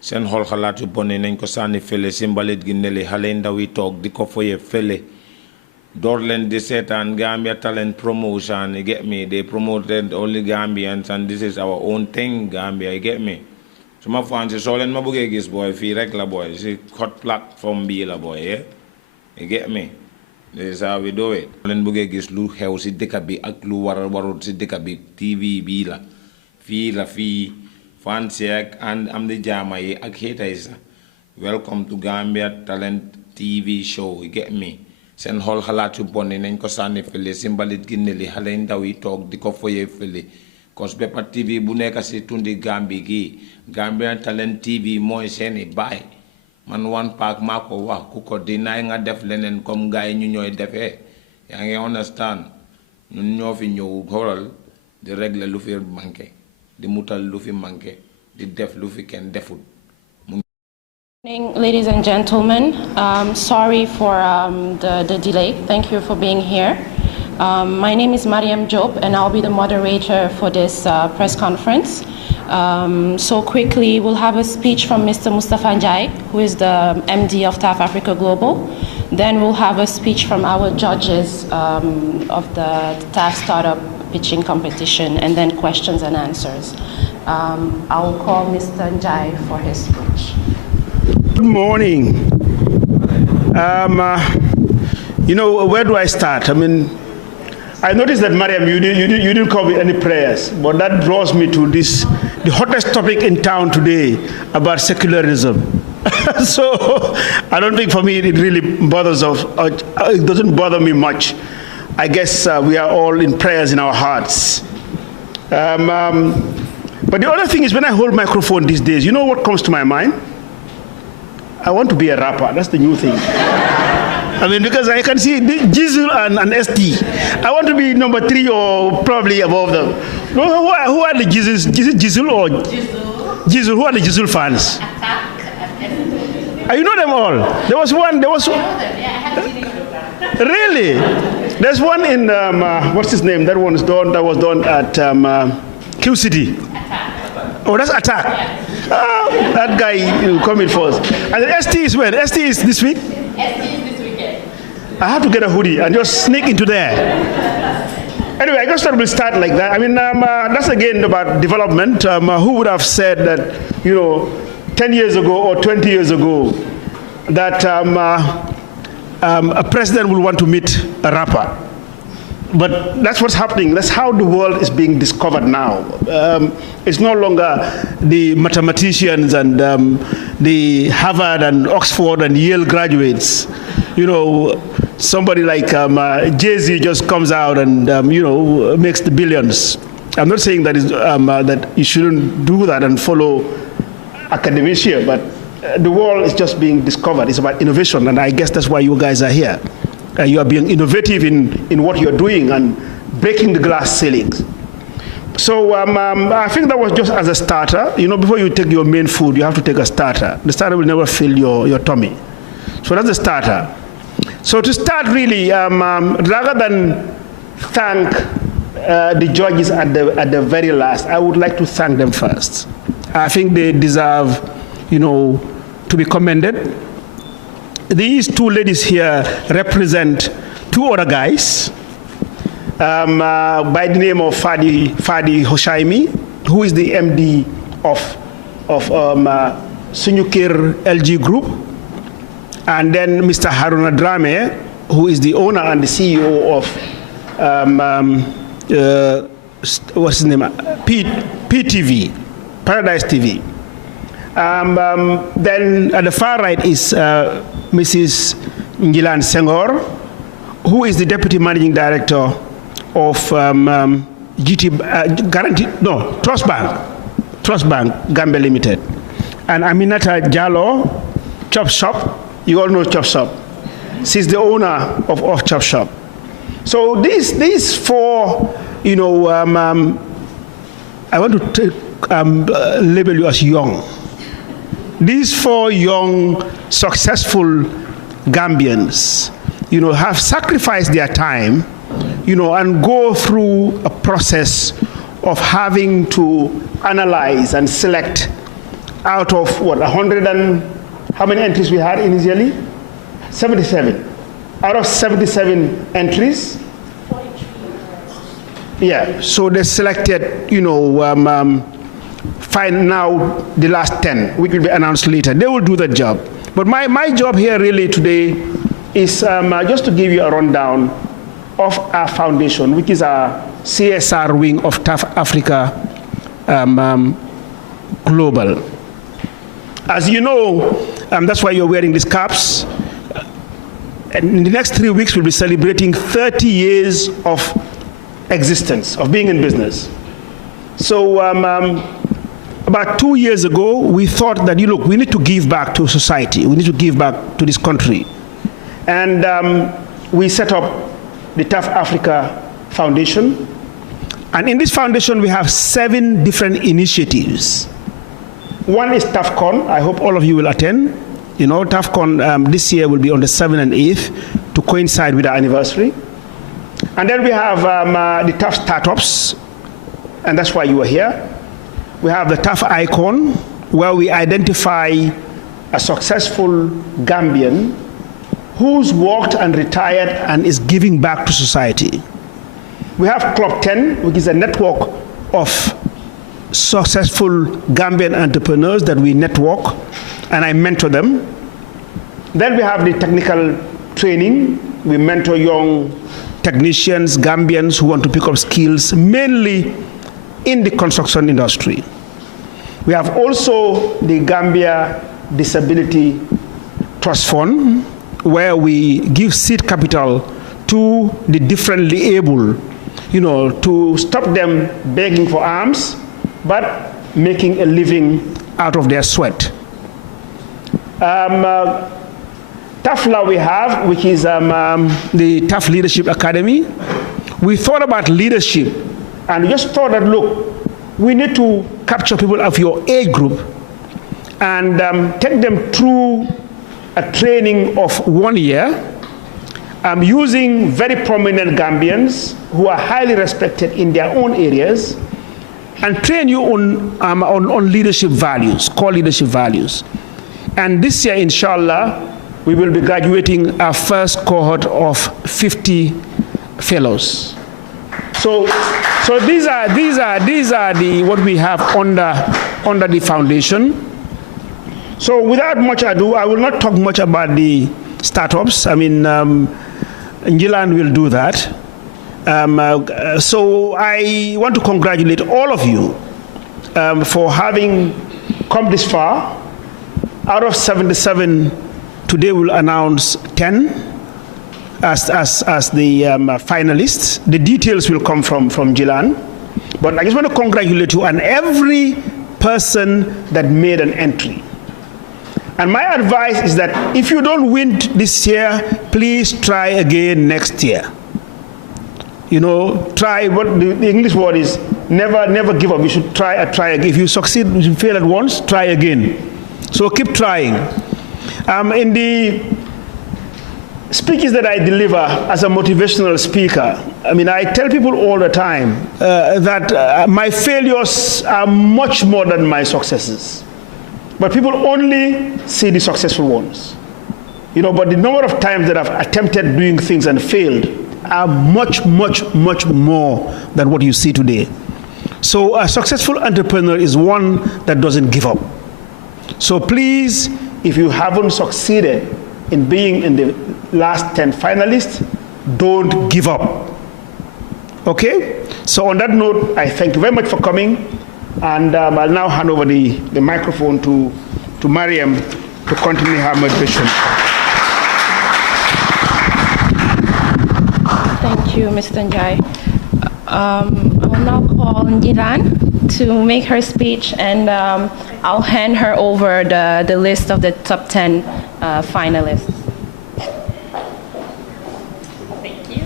Sen xol xalaat yu bon nañ ko sànni fële si mbalit gi ne li xale ndaw yi toog di ko foye fële door leen di seetaan Gambia Talent Promotion, you get me? They promoted only Gambians and this is our own thing, Gambia, you get me? So my fans, so len ma bëggee gis boy fii rek la boy si hot platform bii la boy, yeah? You get me? This is how we do it. Len bëggee gis lu xew si dëkk bi ak lu warul si dëkk bi TV bii la fii fans and am the jama yi ak haters. Welcome to Gambia Talent TV show, you get me? Sen xol xalaat yu bon nañ ko sànni fële si mbalit gi ne li xale ndaw yi toog di ko foye fële cause Beppa TV bu nekk si tundi Gambi gi Gambia Talent TV mooy seeni baay man one pack maa ko wax ku ko dinaay nga def leneen comme gaay ñu ñooy defee yaa ngi understand ñun ñoo fi ñëw xoolal di régler lu fi manqué di mutal lu fi manqué di def lu fi kenn deful. Good morning, ladies and gentlemen. Sorry for the delay. Thank you for being here. My name is Mariam Job, and I'll be the moderator for this press conference. So quickly, we'll have a speech from Mr. Mustafa Njai, who is the MD of TAF Africa Global. Then we'll have a speech from our judges of the TAF Startup Pitching Competition, and then questions and answers. I'll call Mr. Njai for his speech. Good morning. You know, where do I start? I mean, I noticed that, Mariam, you didn't come with any prayers, but that draws me to this, the hottest topic in town today about secularism. So I don't think for me it really bothers us. It doesn't bother me much. I guess we are all in prayers in our hearts. But the other thing is, when I hold microphone these days, you know what comes to my mind? I want to be a rapper. That's the new thing. I mean, because I can see Jizzle and ST. I want to be number 3 or probably above them. Who are the Jizzles? Is it Jizzle or Jizzle? Who are the Jizzle fans? You know them all. There was one. I know them. Yeah, I have seen it. Really? There's one in what's his name? That one is done. That was done at Q City. Attack. Oh, that's Attack. Yeah. That guy will come in first. And then ST is when? ST is this week? ST is this weekend. I have to get a hoodie and just sneak into there. Anyway, I guess that will start like that. I mean, that's again about development. Who would have said that, 10 years ago or 20 years ago, that a president will want to meet a rapper? But that's what's happening. That's how the world is being discovered now. It's no longer the mathematicians and the Harvard and Oxford and Yale graduates. Somebody like Jay-Z just comes out and makes the billions. I'm not saying that that you shouldn't do that and follow academia, but the world is just being discovered. It's about innovation, and I guess that's why you guys are here. You are being innovative in what you're doing and breaking the glass ceilings. So I think that was just as a starter. Before you take your main food, you have to take a starter. The starter will never fill your tummy. So that's the starter. So to start really, rather than thank the judges at the very last, I would like to thank them first. I think they deserve, to be commended. These two ladies here represent two other guys by the name of Fadi Hoshaimi, who is the MD of Sunyukir LG Group, and then Mr. Haruna Drame, who is the owner and the CEO of what's his name? PTV, Paradise TV. Then at the far right is Mrs. Ngilan Senghor, who is the Deputy Managing Director of Trust Bank, Gambia Limited. And Aminata Jallo, Chop Shop, you all know Chop Shop. She's the owner of Chop Shop. So these four, I want to label you as young. These four young, successful Gambians, have sacrificed their time, and go through a process of having to analyze and select out of what, 100 and how many entries we had initially? 77. Out of 77 entries, yeah, so they selected, find now the last 10, which will be announced later. They will do that job. But my job here really today is just to give you a rundown of our foundation, which is our CSR wing of Tough Africa Global. As you know, that's why you're wearing these caps. And in the next 3 weeks, we'll be celebrating 30 years of existence, of being in business. So about 2 years ago, we thought that, look, we need to give back to society. We need to give back to this country. And we set up the Tough Africa Foundation. And in this foundation, we have 7 different initiatives. One is TAFCON. I hope all of you will attend. TAFCON this year will be on the 7th and 8th to coincide with our anniversary. And then we have the Tough Startups, and that's why you are here. We have the Tough Icon, where we identify a successful Gambian who's worked and retired and is giving back to society. We have Club 10, which is a network of successful Gambian entrepreneurs that we network, and I mentor them. Then we have the technical training. We mentor young technicians, Gambians who want to pick up skills, mainly in the construction industry. We have also the Gambia Disability Trust Fund, where we give seed capital to the differently able, to stop them begging for alms, but making a living out of their sweat. TAFLA we have, which is the Tough Leadership Academy. We thought about leadership and just thought that, look, we need to capture people of your age group and take them through a training of 1 year using very prominent Gambians who are highly respected in their own areas and train you on leadership values, core leadership values. And this year, inshallah, we will be graduating our first cohort of 50 fellows. So these are the what we have under the foundation. So without much ado, I will not talk much about the startups. I mean, Njilan will do that. So I want to congratulate all of you for having come this far. Out of 77, today we'll announce 10 as the finalists. The details will come from Jilan. But I just want to congratulate you and every person that made an entry. And my advice is that if you don't win this year, please try again next year. Try, what the English word is, never give up. You should try again. If you succeed, if you fail at once, try again. So keep trying. In the speeches that I deliver as a motivational speaker, I tell people all the time that my failures are much more than my successes. But people only see the successful ones. But the number of times that I've attempted doing things and failed are much, much, much more than what you see today. So a successful entrepreneur is one that doesn't give up. So please, if you haven't succeeded in being in the last 10 finalists, don't give up. Okay? So on that note, I thank you very much for coming. And I'll now hand over the microphone to Mariam to continue her motivation. Thank you, Mr. Njai. I will now call Njilan to make her speech, and I'll hand her over the list of the top 10 finalists. Thank you.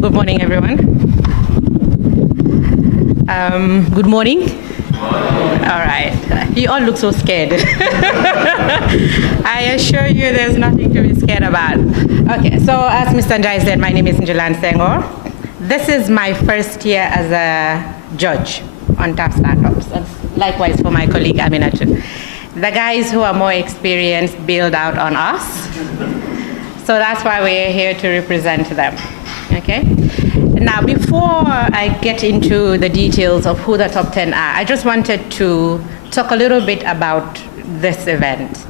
Good morning, everyone. Good morning. All right. You all look so scared. I assure you there's nothing to be scared about. Okay, so as Mr. Njai said, my name is Njilan Senghor, This is my first year as a judge on tough startups, and likewise for my colleague Aminatu. The guys who are more experienced bailed out on us, so that's why we're here to represent them, okay? Now, before I get into the details of who the top 10 are, I just wanted to talk a little bit about this event.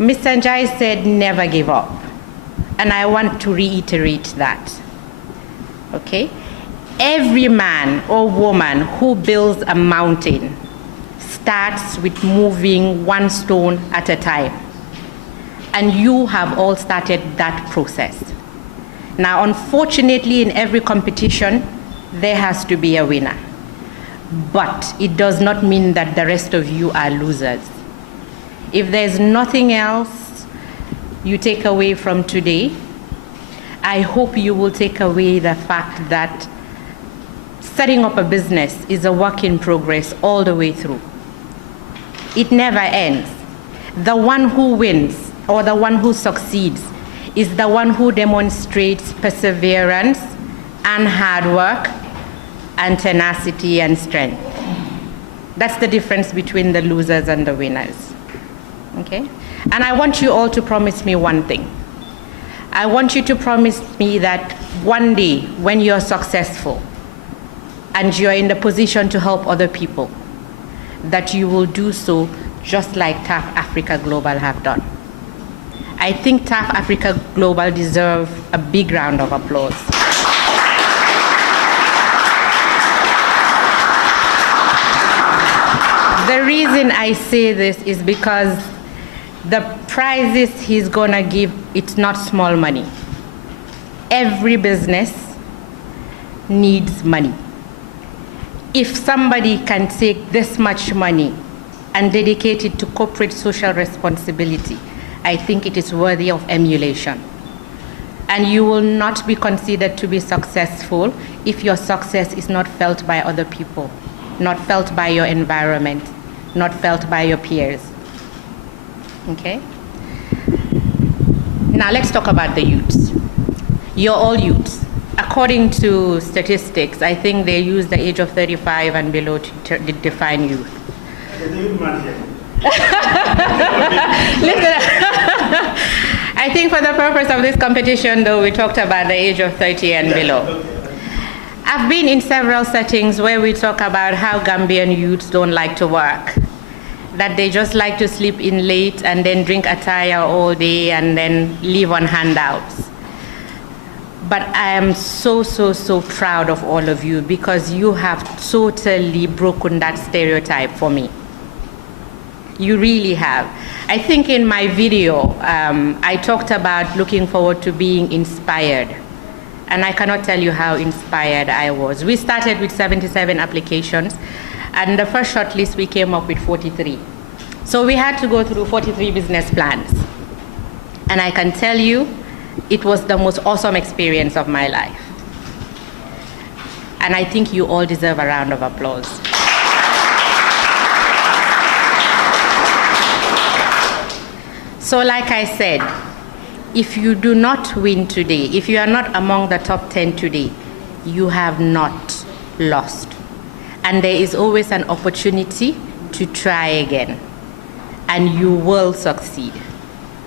Mr. Njai said never give up, and I want to reiterate that, okay? Every man or woman who builds a mountain starts with moving one stone at a time. And you have all started that process. Now, unfortunately, in every competition, there has to be a winner. But it does not mean that the rest of you are losers. If there's nothing else you take away from today, I hope you will take away the fact that setting up a business is a work in progress all the way through. It never ends. The one who wins or the one who succeeds is the one who demonstrates perseverance and hard work and tenacity and strength. That's the difference between the losers and the winners, okay? And I want you all to promise me one thing. I want you to promise me that one day when you're successful and you're in the position to help other people, that you will do so just like TAF Africa Global have done. I think TAF Africa Global deserve a big round of applause. The reason I say this is because the prizes he's gonna give, it's not small money. Every business needs money. If somebody can take this much money and dedicate it to corporate social responsibility, I think it is worthy of emulation. And you will not be considered to be successful if your success is not felt by other people, not felt by your environment, not felt by your peers. Okay? Now let's talk about the youths. You're all youths. According to statistics, I think they use the age of 35 and below to define youth. Listen, I think for the purpose of this competition, though, we talked about the age of 30 and below. I've been in several settings where we talk about how Gambian youths don't like to work, that they just like to sleep in late and then drink attire all day and then live on handouts. But I am so, so, so proud of all of you because you have totally broken that stereotype for me. You really have. I think in my video, I talked about looking forward to being inspired. And I cannot tell you how inspired I was. We started with 77 applications, and the first shortlist we came up with 43. So we had to go through 43 business plans. And I can tell you, it was the most awesome experience of my life. And I think you all deserve a round of applause. So like I said, if you do not win today, if you are not among the top 10 today, you have not lost. And there is always an opportunity to try again. And you will succeed,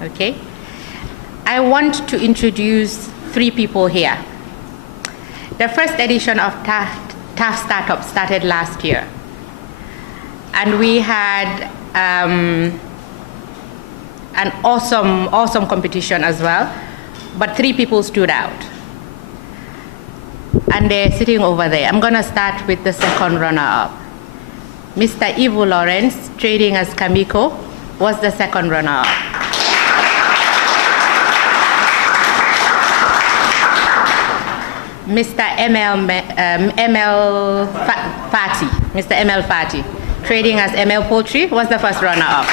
okay? I want to introduce 3 people here. The first edition of TAF Startup started last year. And we had an awesome competition as well, but 3 people stood out. And they're sitting over there. I'm gonna start with the second runner-up. Mr. Ivo Lawrence, trading as Kamiko, was the second runner-up. Mr. Mr. ML Fati, trading as ML Poultry, was the first runner-up.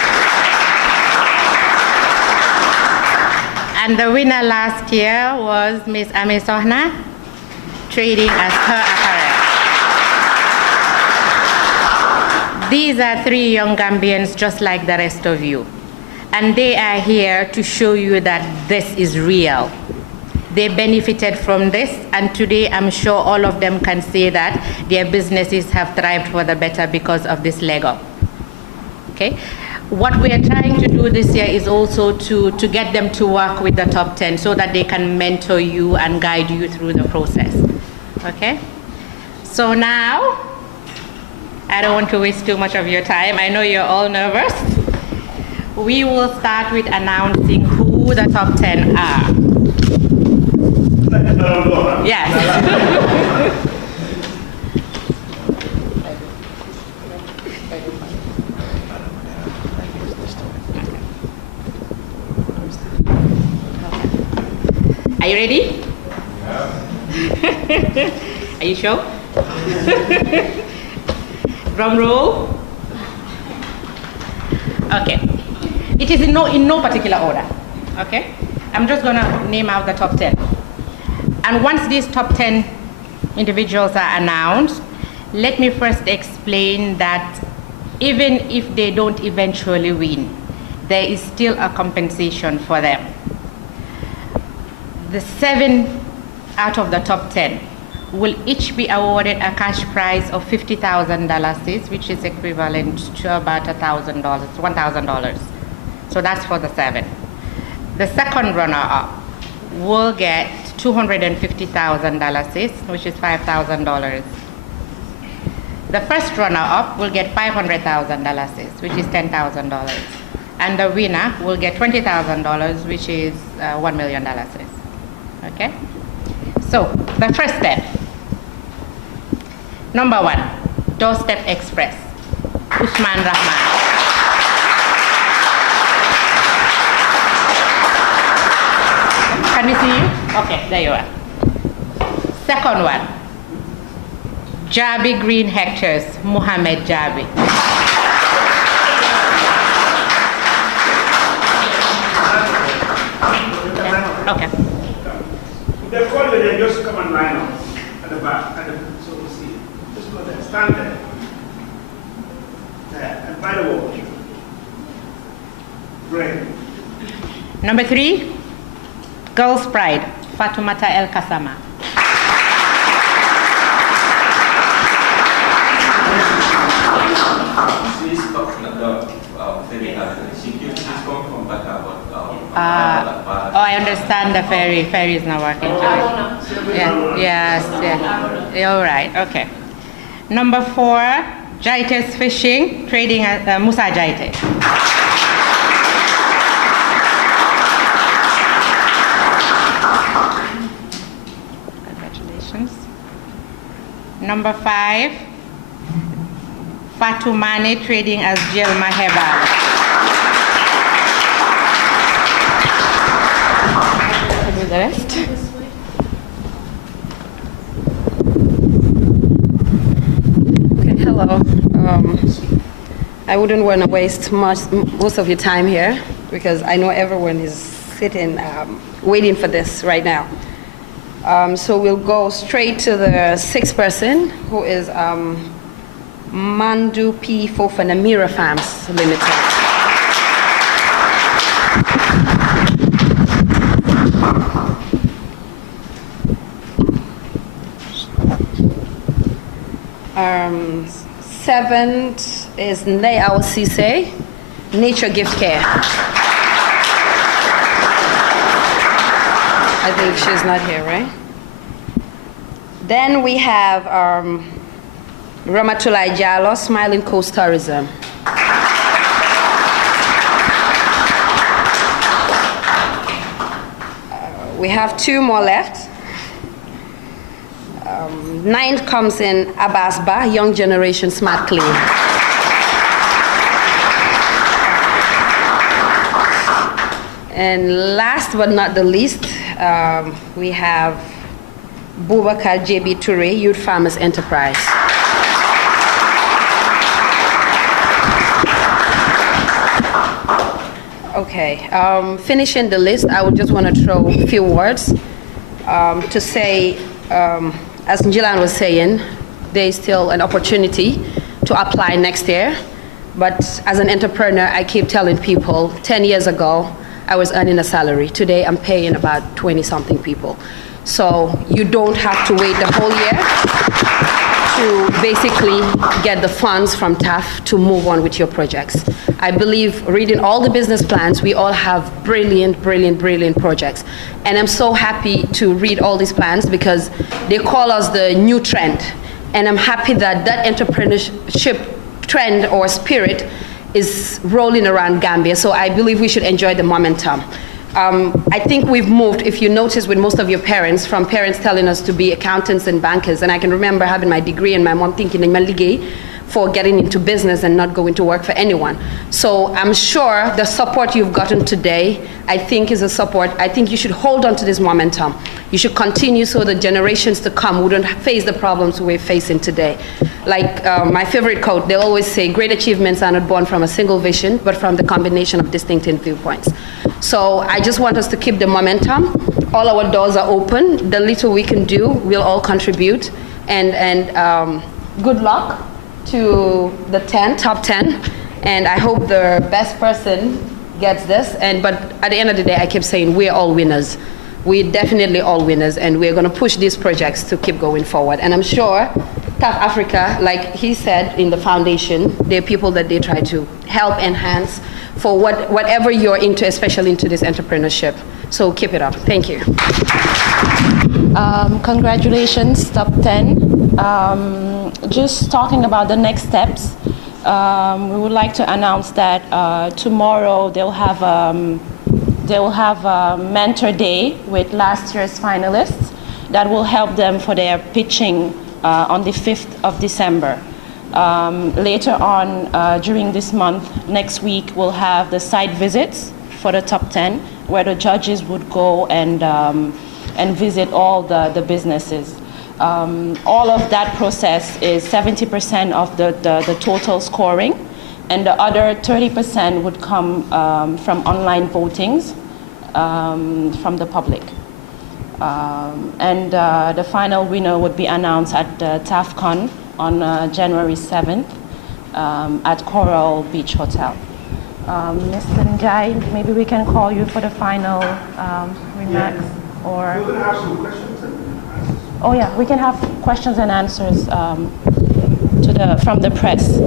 And the winner last year was Ms. Ame Sohna, trading as Her Apparel. These are 3 young Gambians just like the rest of you. And they are here to show you that this is real. They benefited from this, and today I'm sure all of them can say that their businesses have thrived for the better because of this leg up. Okay? What we are trying to do this year is also to get them to work with the top 10 so that they can mentor you and guide you through the process. Okay? So now, I don't want to waste too much of your time. I know you're all nervous. We will start with announcing who the top 10 are. Yes. Are you ready? Yeah. Are you sure? Drum roll. Okay. It is in no particular order. Okay? I'm just going to name out the top 10. And once these top 10 individuals are announced, let me first explain that even if they don't eventually win, there is still a compensation for them. The 7 out of the top 10 will each be awarded a cash prize of $50,000, which is equivalent to about $1,000. So that's for the 7. The second runner-up will get $250,000, which is $5,000. The first runner-up will get $500,000, which is $10,000. And the winner will get $20,000, which is $1 million. Okay? So, the first step. Number 1, Doorstep Express, Usman Rahman. Can we see you? Okay, there you are. Second one, Jabi Green Hectares, Muhammad Jabi. Okay. They're called and just come and line up at the back, so we see. Just go there, stand there. There, and by the wall. Great. Number 3, Girls Pride, Fatoumata El Kasama. Oh, I understand the ferry. Ferry is not working today. Yeah. Yes. Yeah. All right. Okay. Number 4, Jaites Fishing, trading at Musa Jaite. Congratulations. Number 5, Fatumane, trading as Jelma Hebal. The rest. Okay, hello. I wouldn't want to waste most of your time here because I know everyone is sitting waiting for this right now. So we'll go straight to the 6th person, who is Mandu P. Fofana Mira Farms Limited. Seventh is Nayal Cisse, Nature Gift Care. I think she's not here, right? Then we have Ramatulai Jallo, Smiling Coast Tourism. We have 2 more left. 9th comes in Abbas Ba, Young Generation Smart Clean. And last but not the least, we have Boubacar JB Touré, Youth Farmers Enterprise. Okay, finishing the list, I would just want to throw a few words to say, as Njilan was saying, there is still an opportunity to apply next year. But as an entrepreneur, I keep telling people, 10 years ago, I was earning a salary. Today, I'm paying about 20-something people. So you don't have to wait the whole year to basically get the funds from TAF to move on with your projects. I believe reading all the business plans, we all have brilliant, brilliant, brilliant projects. And I'm so happy to read all these plans because they call us the new trend. And I'm happy that that entrepreneurship trend or spirit is rolling around Gambia. So I believe we should enjoy the momentum. I think we've moved, if you notice with most of your parents, from parents telling us to be accountants and bankers. And I can remember having my degree and my mom thinking, for getting into business and not going to work for anyone. So I'm sure the support you've gotten today, I think is a support. I think you should hold on to this momentum. You should continue so the generations to come wouldn't face the problems we're facing today. Like my favorite quote, they always say, great achievements are not born from a single vision, but from the combination of distinctive viewpoints. So I just want us to keep the momentum. All our doors are open. The little we can do, we'll all contribute. And good luck to the top 10, and I hope the best person gets this. But at the end of the day, I keep saying we're all winners. We're definitely all winners, and we're going to push these projects to keep going forward. And I'm sure TAF Africa, like he said in the foundation, there are people that they try to help enhance for whatever you're into, especially into this entrepreneurship. So keep it up. Thank you. Congratulations, top 10. Just talking about the next steps, we would like to announce that tomorrow they'll have a mentor day with last year's finalists that will help them for their pitching on the 5th of December. Later on during this month, next week, we'll have the site visits for the top 10, where the judges would go and visit all the businesses. All of that process is 70% of the total scoring, and the other 30% would come from online votings from the public. And the final winner would be announced at the TAFCon on January 7th at Coral Beach Hotel. Mr. Njai, maybe we can call you for the final remarks. Or We're going to have some questions and answers. Oh yeah, we can have questions and answers from the press,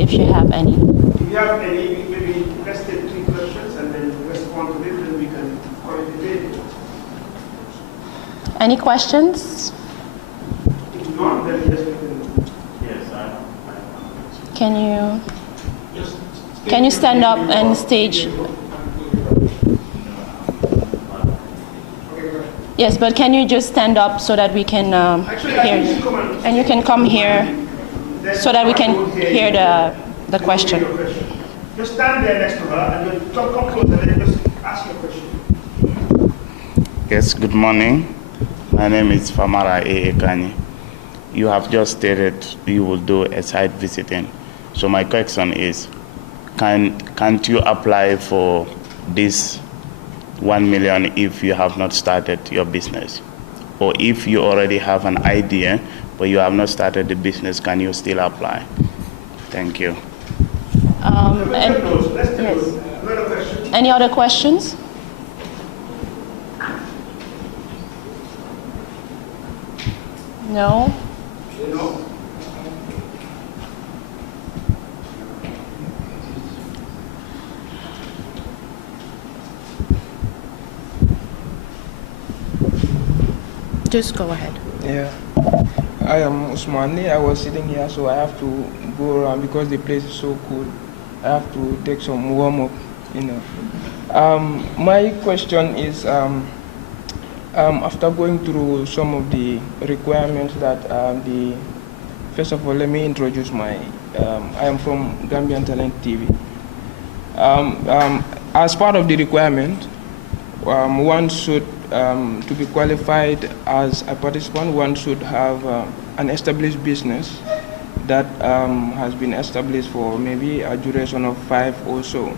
if you have any. If you have any, maybe let's take 3 questions and then respond to it, and we can call it a day. Any questions? If not, then yes, we can. Yes, I have. Can you stand up and stage? Yes, but can you just stand up so that we can hear you? And you can come here so that we can hear the question. Just stand there next to her and then come close and then just ask your question. Yes, good morning. My name is Famara A. Ekani. You have just stated you will do a site visiting. So my question is, can't you apply for this 1 million if you have not started your business? Or if you already have an idea but you have not started the business, can you still apply? Thank you. Any other questions? No? No. Just go ahead. Yeah, I am Usmani. I was sitting here, so I have to go around because the place is so cool. I have to take some warm up, you know. My question is, after going through some of the requirements that first of all, let me introduce I am from Gambian Talent TV. As part of the requirement, one should, to be qualified as a participant, one should have an established business that has been established for maybe a duration of 5 or so.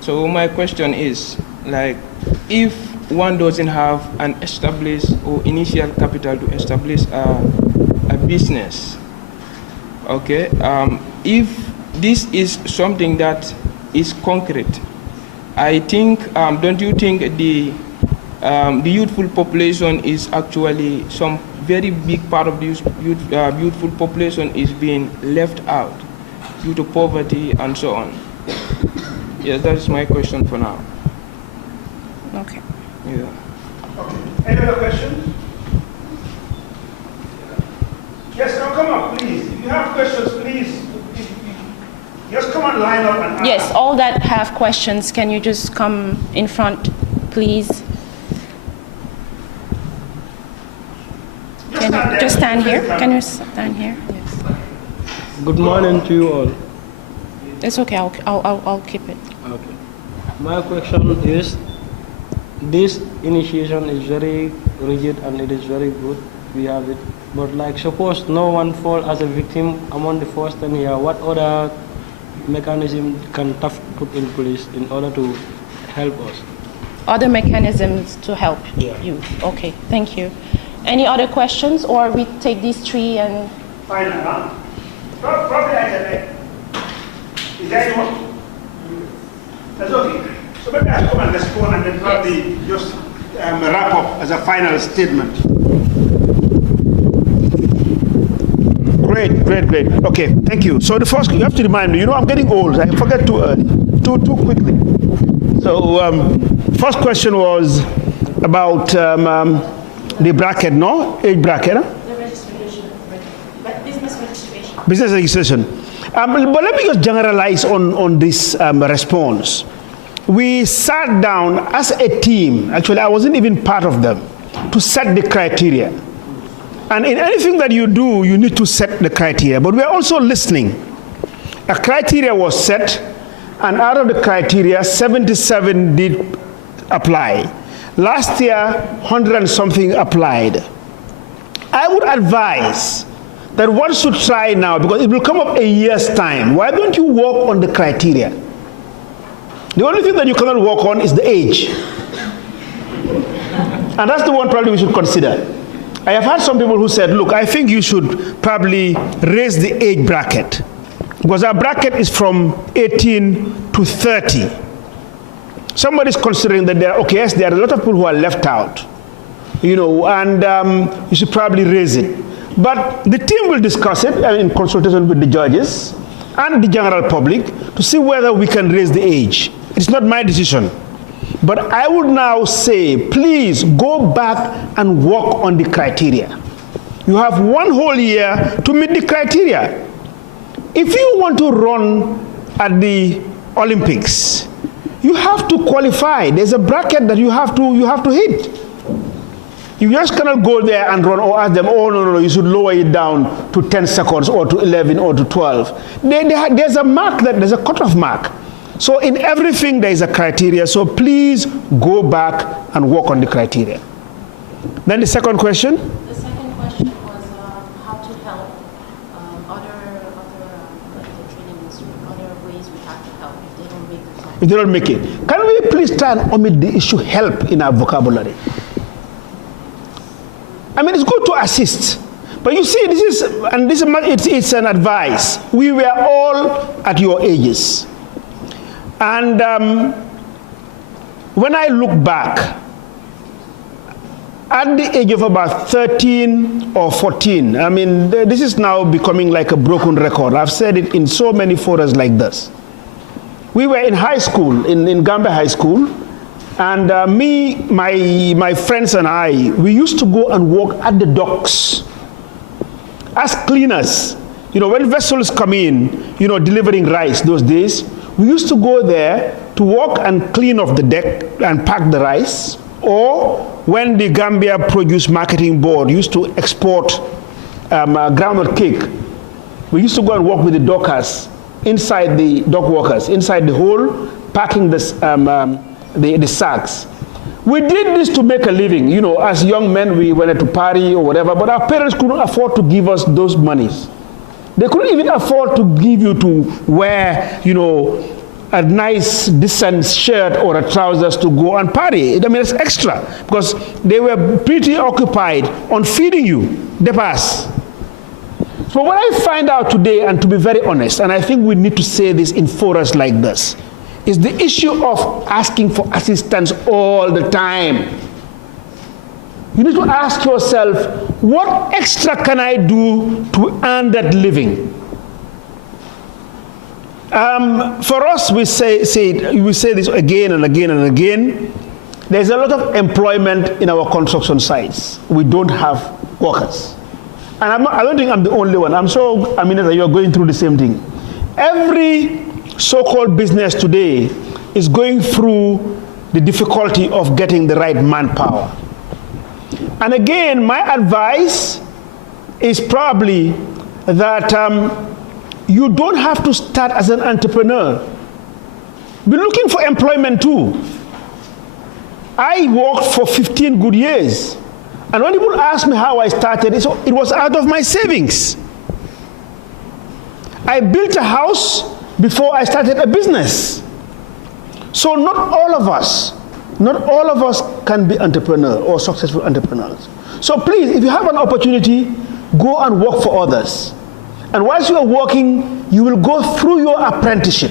So my question is, like, if one doesn't have an established or initial capital to establish a business, okay, if this is something that is concrete, I think, don't you think the youthful population is actually some very big part of the youthful population is being left out due to poverty and so on? Yes, that's my question for now. Okay. Yeah. Okay. Any other questions? Yes, now come up, please. If you have questions, please. Just come on, line up and ask. Yes, all that have questions, can you just come in front, please? Can you just stand here? Can you stand here? Yes. Good morning to you all. It's okay. I'll keep it. Okay. My question is, this initiation is very rigid and it is very good. We have it. But like, suppose no one fall as a victim among the first 10 years, what other mechanism can TAF put in place in order to help us? Other mechanisms to help you. Okay, thank you. Any other questions, or we take these three and... Fine, huh? Probably I can. Is there anyone? That's okay. So maybe I'll come and respond and then probably just wrap up as a final statement. Great. Okay, thank you. So the first, you have to remind me, I'm getting old. I forget too early, too quickly. So first question was about the bracket, no? Age bracket, huh? The registration, business registration. Business registration. But let me just generalize on this response. We sat down as a team, actually I wasn't even part of them, to set the criteria. And in anything that you do, you need to set the criteria. But we are also listening. A criteria was set, and out of the criteria, 77 did apply. Last year, 100 and something applied. I would advise that one should try now, because it will come up a year's time. Why don't you work on the criteria? The only thing that you cannot work on is the age. And that's the one probably we should consider. I have had some people who said, look, I think you should probably raise the age bracket, because our bracket is from 18 to 30. Somebody's considering that there are a lot of people who are left out, and you should probably raise it. But the team will discuss it in consultation with the judges and the general public to see whether we can raise the age. It's not my decision. But I would now say, please go back and work on the criteria. You have one whole year to meet the criteria. If you want to run at the Olympics, you have to qualify. There's a bracket that you have to hit. You just cannot go there and run or ask them, oh, no, you should lower it down to 10 seconds or to 11 or to 12. There's a mark, there's a cutoff mark. So in everything there is a criteria, so please go back and work on the criteria. Then the second question? The second question was how to help other like the training industry, other ways we have to help if they don't make the time. If they don't make it. Can we please try and omit the issue help in our vocabulary? I mean, it's good to assist. But you see, it's an advice. We were all at your ages. And when I look back, at the age of about 13 or 14, I mean, this is now becoming like a broken record. I've said it in so many forums like this. We were in high school, in Gambia High School, and my friends and I, we used to go and work at the docks as cleaners. When vessels come in, delivering rice those days, we used to go there to walk and clean off the deck and pack the rice. Or when the Gambia Produce Marketing Board used to export groundnut cake, we used to go and work with the dockers, inside the dock workers, inside the hole, packing the sacks. We did this to make a living. As young men, we went to party or whatever, but our parents couldn't afford to give us those monies. They couldn't even afford to give you to wear, a nice, decent shirt or a trousers to go and party. I mean, it's extra, because they were pretty occupied on feeding you, the pass. So what I find out today, and to be very honest, and I think we need to say this in forums like this, is the issue of asking for assistance all the time. You need to ask yourself, what extra can I do to earn that living? For us, we say this again and again and again. There's a lot of employment in our construction sites. We don't have workers. And I don't think I'm the only one. I'm sure, that you're going through the same thing. Every so-called business today is going through the difficulty of getting the right manpower. And again, my advice is probably that you don't have to start as an entrepreneur. Be looking for employment too. I worked for 15 good years. And when people ask me how I started, it was out of my savings. I built a house before I started a business. So not all of us can be entrepreneurs or successful entrepreneurs. So please, if you have an opportunity, go and work for others. And whilst you are working, you will go through your apprenticeship.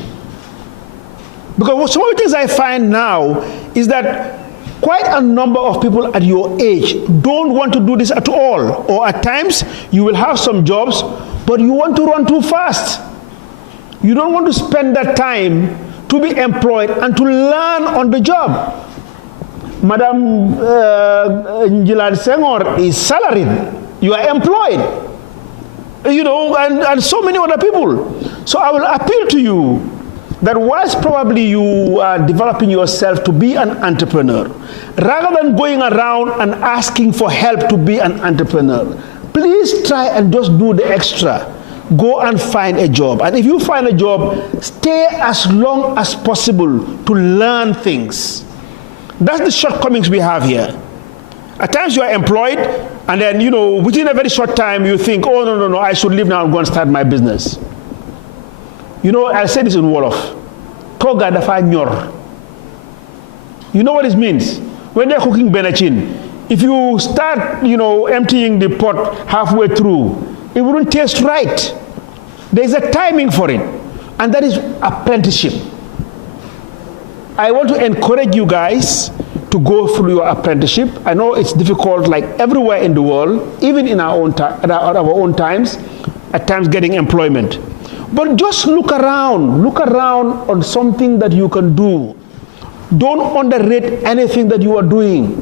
Because some of the things I find now is that quite a number of people at your age don't want to do this at all. Or at times, you will have some jobs, but you want to run too fast. You don't want to spend that time to be employed and to learn on the job. Madam Njilad Senghor is salaried. You are employed. And so many other people. So I will appeal to you that whilst probably you are developing yourself to be an entrepreneur, rather than going around and asking for help to be an entrepreneur, please try and just do the extra. Go and find a job. And if you find a job, stay as long as possible to learn things. That's the shortcomings we have here. At times you are employed, and then, within a very short time, you think, oh, no, I should leave now and go and start my business. I say this in Wolof. Toga dafa nyor. You know what it means? When they're cooking benachin, if you start, emptying the pot halfway through, it wouldn't taste right. There's a timing for it, and that is apprenticeship. I want to encourage you guys to go through your apprenticeship. I know it's difficult, like everywhere in the world, even in our own times, at times getting employment. But just look around on something that you can do. Don't underrate anything that you are doing.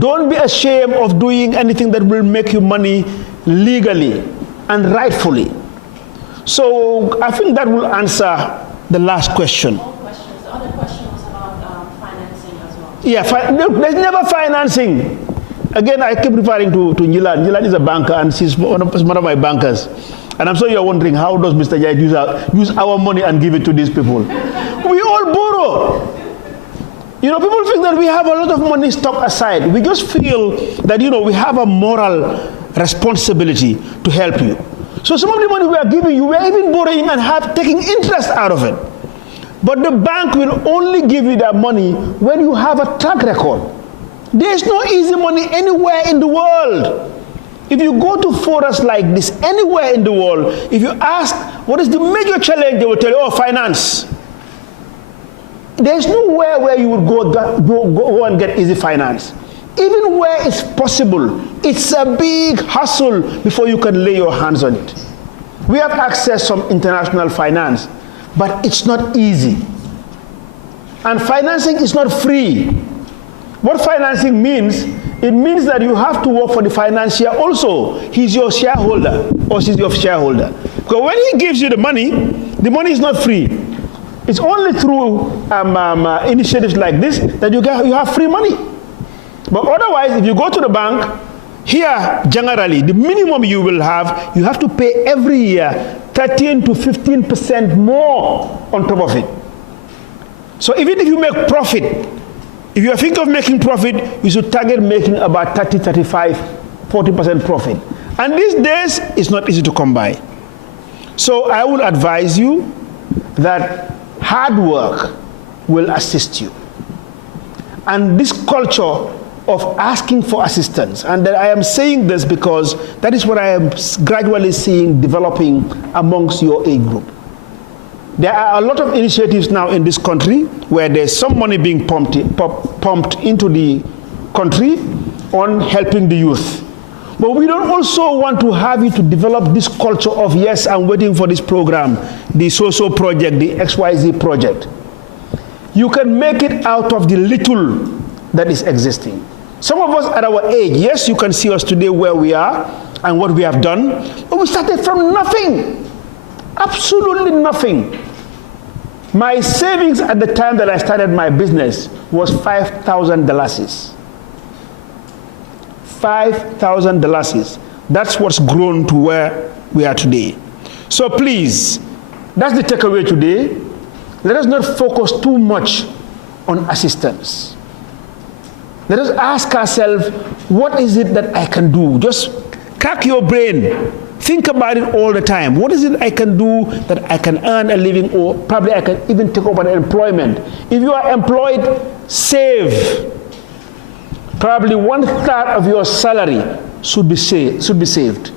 Don't be ashamed of doing anything that will make you money legally and rightfully. So I think that will answer the last question. All questions. The other question was about financing as well. Yeah, there's never financing. Again, I keep referring to Njilan. Njilan is a banker, and she's one of my bankers. And I'm sure you're wondering, how does Mr. Jait use our money and give it to these people? We all borrow. People think that we have a lot of money stuck aside. We just feel that, we have a moral responsibility to help you. So some of the money we are giving you, we are even borrowing and taking interest out of it. But the bank will only give you that money when you have a track record. There's no easy money anywhere in the world. If you go to forums like this, anywhere in the world, if you ask, what is the major challenge, they will tell you, finance. There's nowhere where you would go and get easy finance. Even where it's possible, it's a big hustle before you can lay your hands on it. We have access to international finance, but it's not easy. And financing is not free. What financing means, it means that you have to work for the financier also. He's your shareholder, or she's your shareholder. Because when he gives you the money is not free. It's only through initiatives like this that you have free money. But otherwise, if you go to the bank, here, generally, the minimum you have to pay every year 13 to 15% more on top of it. So even if you make profit, if you think of making profit, you should target making about 30, 35, 40% profit. And these days, it's not easy to come by. So I will advise you that hard work will assist you. And this culture of asking for assistance, and that I am saying this because that is what I am gradually seeing developing amongst your age group. There are a lot of initiatives now in this country where there's some money being pumped into the country on helping the youth. But we don't also want to have you to develop this culture of, yes, I'm waiting for this program, the so-so project, the XYZ project. You can make it out of the little that is existing. Some of us at our age, yes, you can see us today where we are and what we have done, but we started from nothing. Absolutely nothing. My savings at the time that I started my business was $5,000. $5,000. That's what's grown to where we are today. So please, that's the takeaway today. Let us not focus too much on assistance. Let us ask ourselves, what is it that I can do? Just crack your brain. Think about it all the time. What is it I can do that I can earn a living, or probably I can even take up an employment? If you are employed, save. Probably 1/3 of your salary should be saved.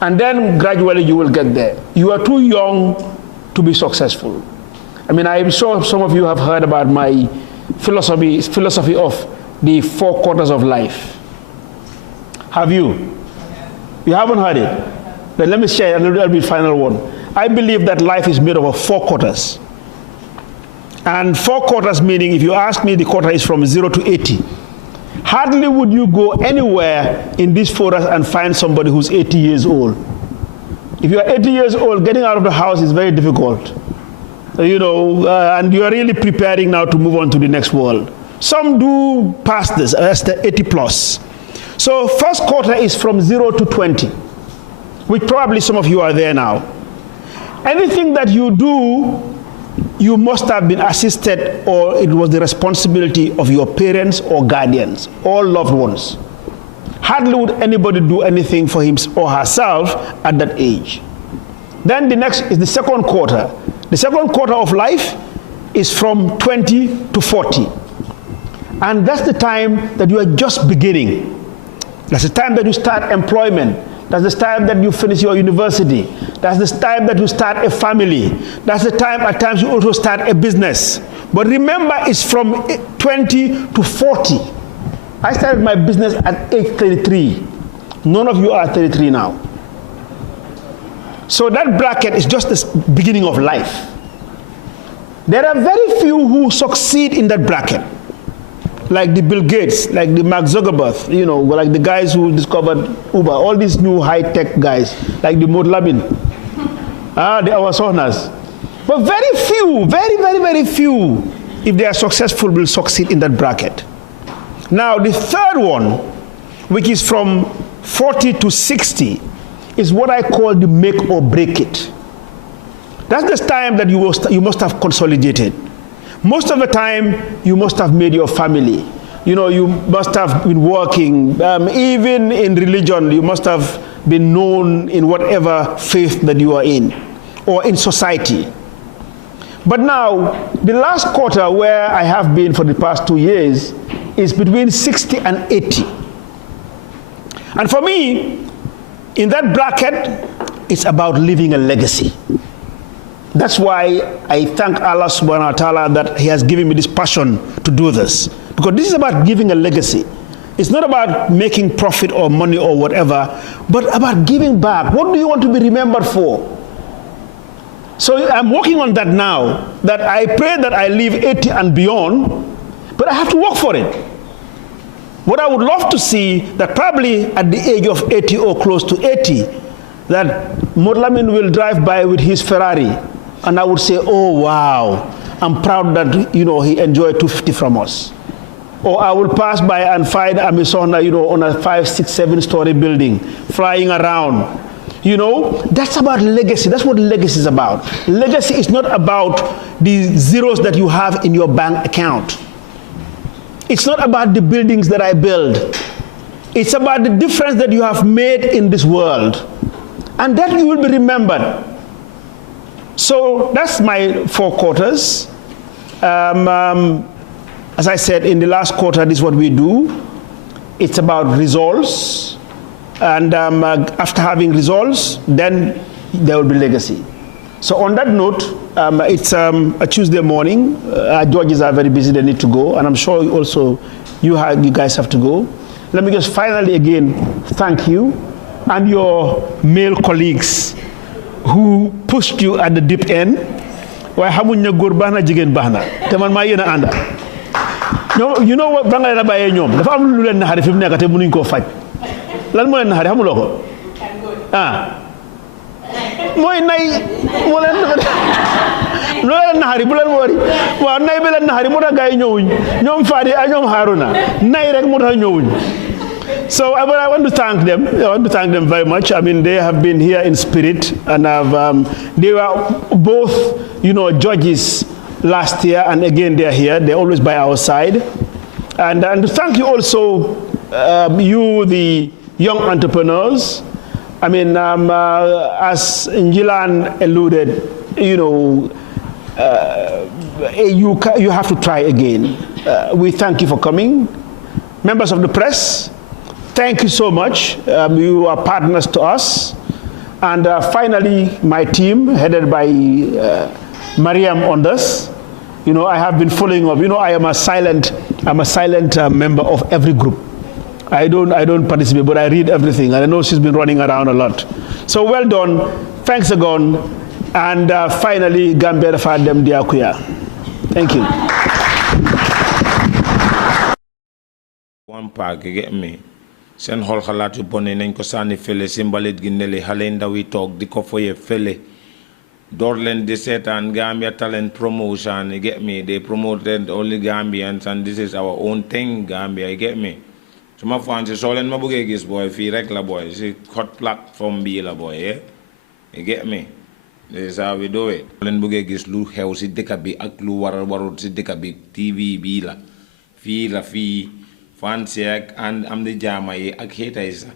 And then gradually you will get there. You are too young to be successful. I mean, I'm sure some of you have heard about my philosophy of the 4 quarters of life. Have you? You haven't heard it? Then let me share a little bit final one. I believe that life is made up of 4 quarters. And 4 quarters meaning, if you ask me, the quarter is from 0 to 80. Hardly would you go anywhere in these quarters and find somebody who's 80 years old. If you are 80 years old, getting out of the house is very difficult. And you are really preparing now to move on to the next world. Some do pass this, that's the 80 plus. So first quarter is from 0 to 20, which probably some of you are there now. Anything that you do, you must have been assisted, or it was the responsibility of your parents or guardians or loved ones. Hardly would anybody do anything for him or herself at that age. Then the next is the second quarter. The second quarter of life is from 20 to 40. And that's the time that you are just beginning. That's the time that you start employment. That's the time that you finish your university. That's the time that you start a family. That's the time at times you also start a business. But remember, it's from 20 to 40. I started my business at age 33. None of you are 33 now. So that bracket is just the beginning of life. There are very few who succeed in that bracket. Like the Bill Gates, like the Mark Zuckerberg, like the guys who discovered Uber, all these new high-tech guys, like the Maud Labin, the Awasonas. But very few, very, very, very few, if they are successful, will succeed in that bracket. Now, the third one, which is from 40 to 60, is what I call the make or break it. That's the time that you must have consolidated. Most of the time, you must have made your family. You must have been working. Even in religion, you must have been known in whatever faith that you are in, or in society. But now, the last quarter where I have been for the past 2 years is between 60 and 80. And for me, in that bracket, it's about leaving a legacy. That's why I thank Allah subhanahu wa ta'ala that He has given me this passion to do this. Because this is about giving a legacy. It's not about making profit or money or whatever, but about giving back. What do you want to be remembered for? So I'm working on that now, that I pray that I live 80 and beyond, but I have to work for it. What I would love to see, that probably at the age of 80 or close to 80, that Murlamin will drive by with his Ferrari, and I would say, oh wow, I'm proud that he enjoyed 250 from us. Or I will pass by and find Amisona, on a 5, 6, 7-story building, flying around. That's about legacy. That's what legacy is about. Legacy is not about the zeros that you have in your bank account. It's not about the buildings that I build. It's about the difference that you have made in this world. And that you will be remembered. So that's my 4 quarters. As I said, in the last quarter, this is what we do. It's about results. And after having results, then there will be legacy. So on that note, it's a Tuesday morning. Our judges are very busy, they need to go, and I'm sure also you guys have to go. Let me just finally again thank you and your male colleagues who pushed you at the deep end. Waaye xamuñ ne góor baax na jigéen baax na te man maa yéen a ànda ñoom you know what ba nga leen a bàyyee ñoom dafa am lu leen naxari fi mu nekk te mënuñ koo faj lan moo leen naxari xamuloo ko mooy nay moo leen loo leen naxari bu leen woori waaw nay bi leen naxari moo tax gars yi ñëwuñ ñoom Fadi ak ñoom Haruna nay rek moo tax ñëwuñ. So I want to thank them. I want to thank them very much. I mean, they have been here in spirit, and they were both, judges last year, and again they are here. They're always by our side. And to thank you also, you, the young entrepreneurs. I mean, as Njilan alluded, you have to try again. We thank you for coming. Members of the press, thank you so much. You are partners to us. And finally, my team, headed by Mariam on this. I have been following up. I'm a silent member of every group. I don't participate, but I read everything. And I know she's been running around a lot. So well done. Thanks again. And finally, Gambia Fadem Diakuya. Thank you. One pack, you get me? Sen hol xalaat yu bonne nañ ko sànni fele si mbalit gi nele xale ndaw yi toog di ko foye fele door leen di seetaan Gambia Talent Promotion, you get me? They promoted only Gambians and this is our own thing, Gambia, you get me? Suma fancy soo leen ma bëggee gis boy fii rek la boy si hot platform bii la boy, yeah? You get me? This is how we do it. Soo leen bëggee gis lu xew si dëkk bi ak lu warul si dëkk bi TV bii la fii fancy and am the jama yi ak haters.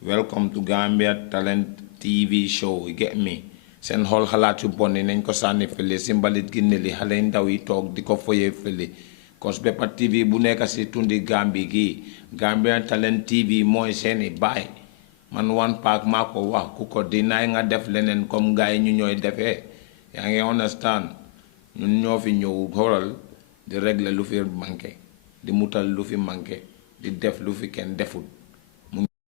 Welcome to Gambia Talent TV show, you get me? Seen xool xalaat yu bon nañ ko sànni fële si mbalit gi neli xale ndaw yi toog di ko foye fële cause Beppa TV bu nekk si tundi Gambie gi Gambia Talent TV mooy seeni baay man one pack maa ko wax ku ko dinaay nga def leneen comme gars yi ñu ñooy defee yaa ngi understand ñun ñoo fi ñëw xoolal di régler lu fi manqué di mutal lu fi manqué di def lu fi kenn deful